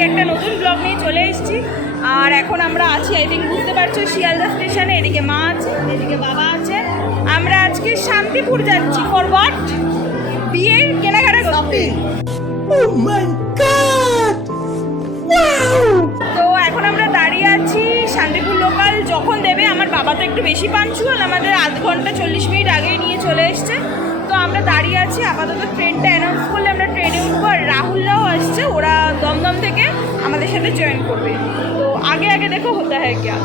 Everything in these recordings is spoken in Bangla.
আজকে একটা নতুন ব্লগ নিয়ে চলে এসেছি। আর এখন আমরা আছি, আই থিঙ্ক বুঝতে পারছো, শিয়ালদা স্টেশনে। এদিকে মা আছে, এদিকে বাবা আছে। আমরা আজকে শান্তিপুর যাচ্ছি ফর হোয়াট? বিয়ের কেনাকাটা করতে। তো এখন আমরা দাঁড়িয়ে আছি শান্তিপুর লোকাল যখন দেবে। আমার বাবা তো একটু বেশি পাঞ্চুয়াল, আমাদের আধ ঘন্টা 40 মিনিট আগেই নিয়ে চলে এসছে। তো আমরা দাঁড়িয়ে আছি, আপাতত ট্রেনটা অ্যানাউন্স করলে আমরা ট্রেনে উঠবো। আর রাহুলরাও আসছে, ওরা দমদম থেকে আমাদের সাথে জয়েন করবে। তো আগে আগে দেখো হতে হয় क्या।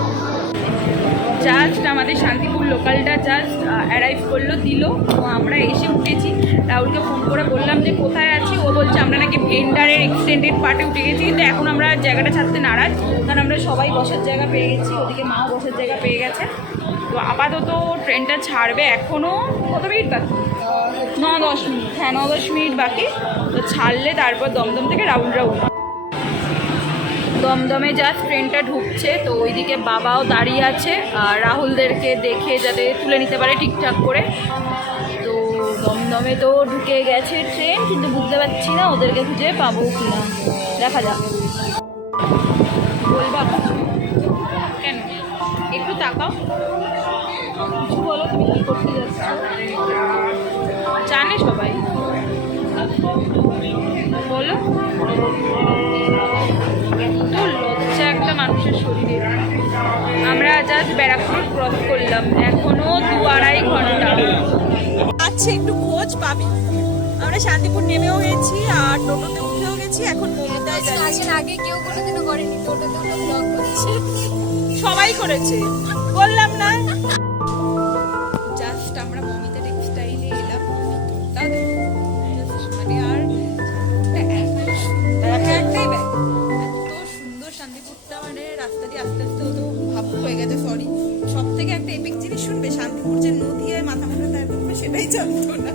জাস্ট আমাদের শান্তিপুর লোকালটা জাস্ট অ্যারাইভ করলো, দিল। তো আমরা এসে উঠেছি। রাহুলকে ফোন করে বললাম যে কোথায় আছি। ও বলছে আমরা নাকি ভেন্ডারের এক্সটেন্ডেড পার্টে উঠে গেছি। কিন্তু এখন আমরা জায়গাটা ছাড়তে নারাজ, কারণ আমরা সবাই বসার জায়গা পেয়ে গেছি। ওদিকে মাও বসার জায়গা পেয়ে গেছে। তো আপাতত ট্রেনটা ছাড়বে, এখনও কত মিনিট বাকি? 9-10 মিনিট। হ্যাঁ, 9-10 মিনিট বাকি। তো ছাড়লে তারপর দমদম থেকে রাহুলরা উঠবে। দমদমে জাস্ট ট্রেনটা ঢুকছে। তো ওইদিকে বাবাও দাঁড়িয়ে আছে আর রাহুলদেরকে দেখে যাতে তুলে নিতে পারে ঠিকঠাক করে। তো দমদমে তো ঢুকে গেছে ট্রেন, কিন্তু বুঝতে পারছি না ওদেরকে খুঁজে পাবো কি না, দেখা যাক। বলবা কেন? একটু তাকাও, কিছু বলো, তুমি কী করতে যাচ্ছ? জানে সবাই, বলো। এত লজ্জা একটা মানুষের শরীরে। আমরা জাস্ট ব্যারাকপুর ক্রস করলাম, এখনো 2-2.5 ঘন্টা আছে। একটু খোঁজ পাবি। আমরা শান্তিপুর নেমেও গেছি আর টোটোতে উঠেও গেছি। এখন মমিতায় যাচ্ছি। আগে কেউ কোনোদিনও করেনি, টোটোতে উঠে ব্লগ করেছে। সবাই করেছে, বললাম না। জাস্ট আমরা মমিতা টেক্সটাইলে এলাম। মানে আর একটাই ব্যাগ। এত সুন্দর শান্তিপুরটা, মানে রাস্তা দিয়ে আস্তে আস্তে তো ভাব হয়ে গেছে। সরি, সব থেকে একটা এপিক জিনিস শুনবে, শান্তিপুর যে নদী হয় মাথা মাথা তাই করবে, সেটাই জানতো না।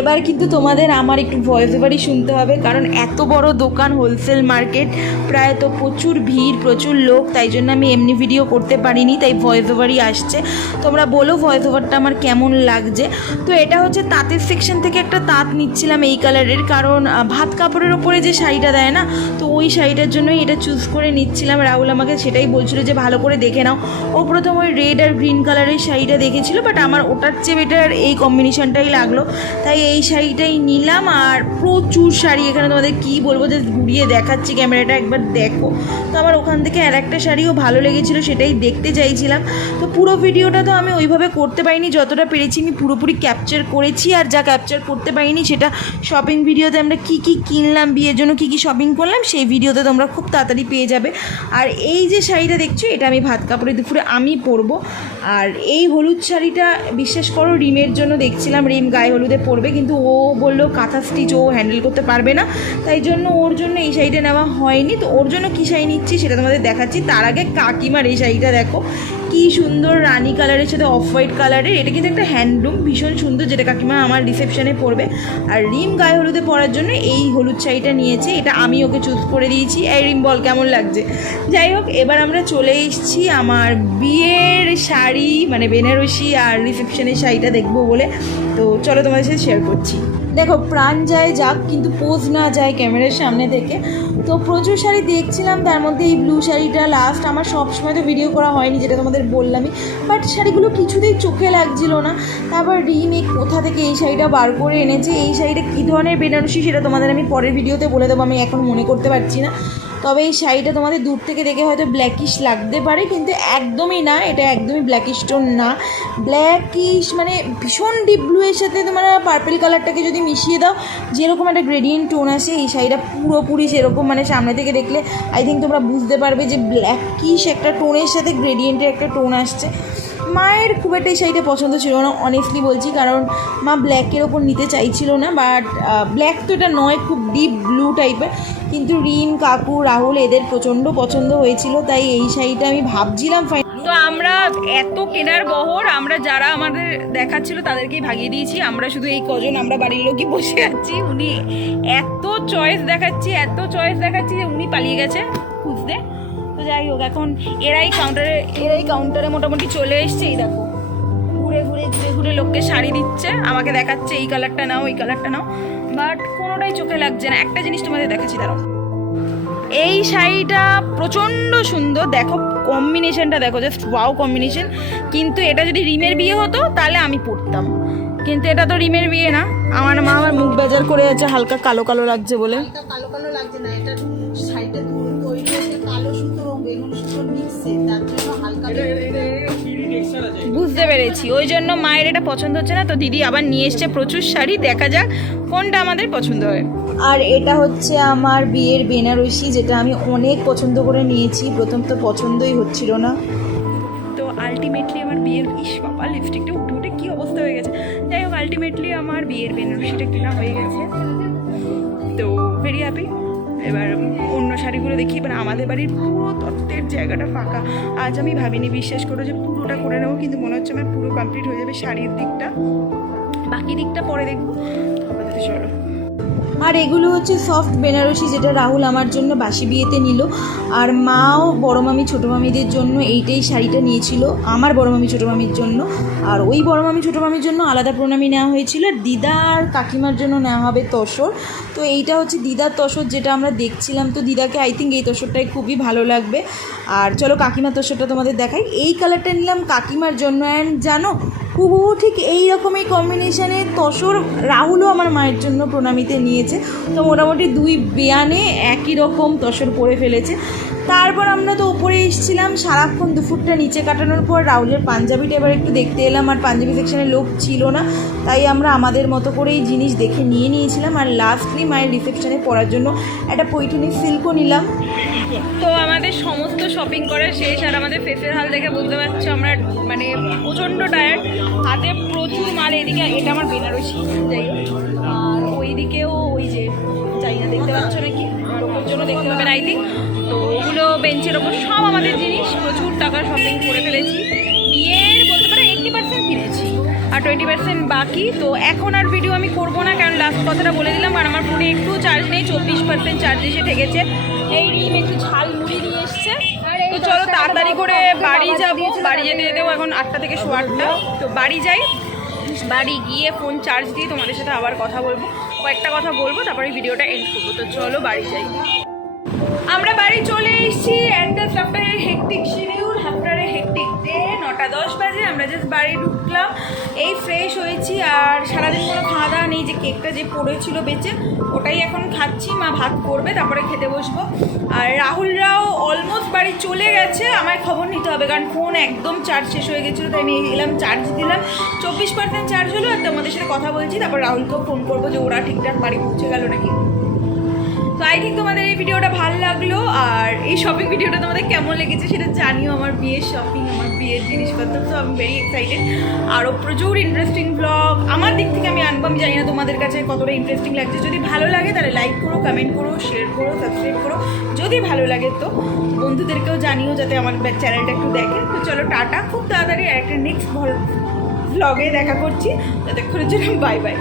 এবার কিন্তু তোমাদের আমার একটু ভয়েস ওভারই শুনতে হবে, কারণ এত বড় দোকান, হোলসেল মার্কেট, প্রায় তো প্রচুর ভিড়, প্রচুর লোক। তাই জন্য আমি এমনি ভিডিও করতে পারিনি, তাই ভয়েস ওভারই আসছে। তোমরা বলো ভয়েস ওভারটা আমার কেমন লাগছে। তো এটা হচ্ছে তাঁতের সেকশন থেকে একটা তাঁত নিচ্ছিলাম এই কালারের, কারণ ভাত কাপড়ের ওপরে যে শাড়িটা দেয় না, তো ওই শাড়িটার জন্যই এটা চুজ করে নিচ্ছিলাম। রাহুল আমাকে সেটাই বলছিল যে ভালো করে দেখে নাও। ও প্রথম ওই রেড আর গ্রিন কালারের শাড়িটা দেখেছিল, বাট আমার ওটার চেয়ে বেটার এই কম্বিনেশনটাই লাগলো, তাই এই শাড়িটাই নিলাম। আর প্রচুর শাড়ি এখানে, তোমাদের কী বলবো, যে ঘুরিয়ে দেখাচ্ছি, ক্যামেরাটা একবার দেখো। তো আমার ওখান থেকে আর একটা শাড়িও ভালো লেগেছিলো, সেটাই দেখতে চাইছিলাম। তো পুরো ভিডিওটা তো আমি ওইভাবে করতে পারিনি, যতটা পেরেছি আমি পুরোপুরি ক্যাপচার করেছি। আর যা ক্যাপচার করতে পারিনি সেটা শপিং ভিডিওতে আমরা কী কী কিনলাম, বিয়ের জন্য কী কী শপিং করলাম, সেই ভিডিওতে তোমরা খুব তাড়াতাড়ি পেয়ে যাবে। আর এই যে শাড়িটা দেখছো, এটা আমি ভাত কাপড়ে দুপুরে আমি পরবো। আর এই হলুদ শাড়িটা বিশ্বাস করো রিমের জন্য দেখছিলাম, রিম গায়ে হলুদে পরবে, কিন্তু ও বললো কাঁথা স্টিচ ও হ্যান্ডেল করতে পারবে না, তাই জন্য ওর জন্য এই শাড়িটা নেওয়া হয়নি। তো ওর জন্য কী শাড়ি নিচ্ছি সেটা তোমাদের দেখাচ্ছি। তার আগে কাকিমার এই শাড়িটা দেখো, কি সুন্দর রানি কালারের সাথে অফ হোয়াইট কালারের। এটা কিন্তু একটা হ্যান্ডলুম, ভীষণ সুন্দর, যেটা কাকিমা আমার রিসেপশনে পরবে। আর রিম গায়ে হলুদে পরার জন্য এই হলুদ শাড়িটা নিয়েছে, এটা আমি ওকে চুজ করে দিয়েছি। এই রিম বল কেমন লাগছে? যাই হোক, এবার আমরা চলে এসেছি আমার বিয়ের শাড়ি, মানে বেনারসি আর রিসেপশনের শাড়িটা দেখবো বলে। তো চলো তোমাদের সাথে শেয়ার করছি। দেখো, প্রাণ যায় যাক, কিন্তু পোজ না যায় ক্যামেরার সামনে থেকে। তো প্রচুর শাড়ি দেখছিলাম, তার মধ্যে এই ব্লু শাড়িটা লাস্ট। আমার সবসময় তো ভিডিও করা হয়নি, যেটা তোমাদের বললামই, বাট শাড়িগুলো কিছুতেই চোখে লাগছিল না। তারপর রিম এই কোথা থেকে এই শাড়িটা বার করে এনেছে। এই শাড়িটা কী ধরনের বেনারসি সেটা তোমাদের আমি পরের ভিডিওতে বলে দেবো, আমি এখন মনে করতে পারছি না। তবে এই শাড়িটা তোমাদের দূর থেকে দেখে হয়তো ব্ল্যাকিশ লাগতে পারে, কিন্তু একদমই না, এটা একদমই ব্ল্যাকিশ টোন না। ব্ল্যাকিশ মানে ভীষণ ডিপ ব্লুয়ের সাথে তোমরা পার্পেল কালারটাকে যদি মিশিয়ে দাও, যেরকম একটা গ্রেডিয়েন্ট টোন আসে, এই শাড়িটা পুরোপুরি সেরকম। মানে সামনে থেকে দেখলে আই থিঙ্ক তোমরা বুঝতে পারবে যে ব্ল্যাকিশ একটা টোনের সাথে গ্রেডিয়েন্টের একটা টোন আসছে। মায়ের খুব একটা এই শাড়িটা পছন্দ ছিল না, অনেস্টলি বলছি, কারণ মা ব্ল্যাকের ওপর নিতে চাইছিল না। বাট ব্ল্যাক তো এটা নয়, খুব ডিপ ব্লু টাইপের, কিন্তু রিম, কাকু, রাহুল এদের প্রচণ্ড পছন্দ হয়েছিল, তাই এই শাড়িটা আমি ভাবছিলাম। তো আমরা এত কেনার বহর, আমরা যারা আমাদের দেখাচ্ছিল তাদেরকেই ভাগিয়ে দিয়েছি। আমরা শুধু এই কজন, আমরা বাড়ির লোকই বসে আছি। উনি এত চয়েস দেখাচ্ছি যে উনি পালিয়ে গেছে খুঁজতে। তো যাই হোক, এখন এরাই কাউন্টারে মোটামুটি চলে এসছে। এই দেখো ঘুরে ঘুরে ঘুরে ঘুরে লোককে শাড়ি দিচ্ছে, আমাকে দেখাচ্ছে এই কালারটা নাও এই কালারটা নাও, বাট কোনোটাই চোখে লাগছে না। একটা জিনিস তোমাদের দেখাচ্ছি, দাঁড়াও। এই শাড়িটা প্রচণ্ড সুন্দর, দেখো কম্বিনেশনটা দেখো, জাস্ট ওয়াও কম্বিনেশন। কিন্তু এটা যদি রিমের বিয়ে হতো তাহলে আমি পরতাম, কিন্তু এটা তো রিমের বিয়ে না। আমার মা আমার মুখ বেজার করে আছে হালকা কালো কালো লাগছে বলে। কালো কালো লাগছে না, এটা সাইডে তৈরি হয়েছে কালো সুতো এবং বেগুন সুতো মিক্সে, তার জন্য হালকা বুঝতে পেরেছি, ওই জন্য মায়ের এটা পছন্দ হচ্ছে না। তো দিদি আবার নিয়ে এসছে প্রচুর শাড়ি, দেখা যাক কোনটা আমাদের পছন্দ হয়। আর এটা হচ্ছে আমার বিয়ের বেনারসি, যেটা আমি অনেক পছন্দ করে নিয়েছি। প্রথম তো পছন্দই হচ্ছিল না, তো আলটিমেটলি আমার বিয়ের, ইস বাবা লিপস্টিকটা উঠে উঠে কী অবস্থা হয়ে গেছে। যাই হোক, আলটিমেটলি আমার বিয়ের বেনারসিটা কেনা হয়ে গেছে, তো ভেরি হ্যাপি। এবার অন্য শাড়িগুলো দেখি। এবার আমাদের বাড়ির পুরো তত্ত্বের জায়গাটা ফাঁকা। আজ আমি ভাবিনি, বিশ্বাস করো, যে পুরোটা করে নেবো, কিন্তু মনে হচ্ছে আমার পুরো কমপ্লিট হয়ে যাবে শাড়ির দিকটা, বাকি দিকটা পরে দেখবো। আপাতত চলো। আর এগুলো হচ্ছে সফট বেনারসি, যেটা রাহুল আমার জন্য বাসি বিয়েতে নিল। আর মাও বড় মামি ছোটো মামিদের জন্য এইটাই শাড়িটা নিয়েছিল, আমার বড় মামি ছোটো মামির জন্য। আর ওই বড় মামি ছোটো মামির জন্য আলাদা প্রণামী নেওয়া হয়েছিল। আর দিদা আর কাকিমার জন্য নেওয়া হবে তসর। তো এইটা হচ্ছে দিদার তসর, যেটা আমরা দেখছিলাম। তো দিদাকে আই থিঙ্ক এই তসরটাই খুবই ভালো লাগবে। আর চলো কাকিমার তসরটা তোমাদের দেখাই। এই কালারটা নিলাম কাকিমার জন্য। অ্যান্ড জানো, হুবহু ঠিক এই রকমই কম্বিনেশানে তসর রাহুলও আমার মায়ের জন্য প্রণামীতে নিয়েছে। তো মোটামুটি দুই বেয়ানে একই রকম তসর পরে ফেলেছে। তারপর আমরা তো ওপরে এসেছিলাম, সারাক্ষণ দুপুরটা নিচে কাটানোর পর রাহুলের পাঞ্জাবিটা এবার একটু দেখতে এলাম। আর পাঞ্জাবি সেকশানে লোক ছিল না, তাই আমরা আমাদের মতো করেই জিনিস দেখে নিয়ে নিয়েছিলাম। আর লাস্টলি মায়ের রিসেপশানে পরার জন্য একটা পৈঠুনি সিল্কও নিলাম। তো আমাদের সমস্ত শপিং করার শেষ। আর আমাদের ফেসের হাল দেখে বুঝতে পারছো আমরা মানে প্রচণ্ড টায়ার্ড, হাতে প্রচুর মাল। এদিকে এটা আমার বেনারসি, যাই হোক। আর ওইদিকেও ওই যে যাই না, দেখতে পাচ্ছ নাকি, লোকের জন্য দেখতে পাবেন আই থিঙ্ক। তো ওগুলো বেঞ্চের ওপর সব আমাদের জিনিস, প্রচুর টাকা শপিং করে ফেলেছি। বিয়ের বলতে পারো 80% কিনেছি আর 20% বাকি। তো এখন আর ভিডিও আমি করবো না, কারণ লাস্ট কথাটা বলে দিলাম। আর আমার ফোনে একটু চার্জ নেই, 24% চার্জ এসে ঠেকেছে। এই রিম একটু ঝাল মুড়ি নিয়ে এসছে। তো চলো তাড়াতাড়ি করে বাড়ি যাবো। বাড়ি যেতে যেতেও এখন 8টা থেকে 8:30। তো বাড়ি যাই, বাড়ি গিয়ে ফোন চার্জ দিয়ে তোমাদের সাথে আবার কথা বলবো, কয়েকটা কথা বলবো, তারপরে ভিডিওটা এন্ড করবো। তো চলো বাড়ি যাই। আমরা বাড়ি চলে এসেছি। একটা সপ্তাহের হেকটিক শিডিউল, হাফটারে হেকটিক ডে। 9:10 বাজে, আমরা জাস্ট বাড়ি ঢুকলাম, এই ফ্রেশ হয়েছি। আর সারাদিন কোনো খাওয়া দাওয়া নেই, যে কেকটা যে পড়েছিল বেঁচে, ওটাই এখন খাচ্ছি। মা ভাত করবে, তারপরে খেতে বসবো। আর রাহুলরাও অলমোস্ট বাড়ি চলে গেছে, আমায় খবর নিতে হবে, কারণ ফোন একদম চার্জ শেষ হয়ে গেছিলো। তাই আমি এলাম, চার্জ দিলাম, 24% চার্জ হলো। আর তোমাদের সাথে কথা বলছি, তারপর রাহুলকেও ফোন করবো যে ওরা ঠিকঠাক বাড়ি পৌঁছে গেল নাকি। তো আই থিঙ্ক তোমাদের এই ভিডিওটা ভালো লাগলো। আর এই শপিং ভিডিওটা তোমাদের কেমন লেগেছে সেটা জানিও। আমার বিয়ের শপিং, আমার বিয়ের জিনিসপত্র, তো আমি ভেরি এক্সাইটেড। আরও প্রচুর ইন্টারেস্টিং ব্লগ আমার দিক থেকে আমি আনবো। আমি জানি না তোমাদের কাছে কতটা ইন্টারেস্টিং লাগছে। যদি ভালো লাগে তাহলে লাইক করো, কমেন্ট করো, শেয়ার করো, সাবস্ক্রাইব করো। যদি ভালো লাগে তো বন্ধুদেরকেও জানিও, যাতে আমার চ্যানেলটা একটু দেখে। তো চলো টাটা, খুব তাড়াতাড়ি একটা নেক্সট ব্লগে দেখা করছি। ততক্ষণের জন্য বাই বাই।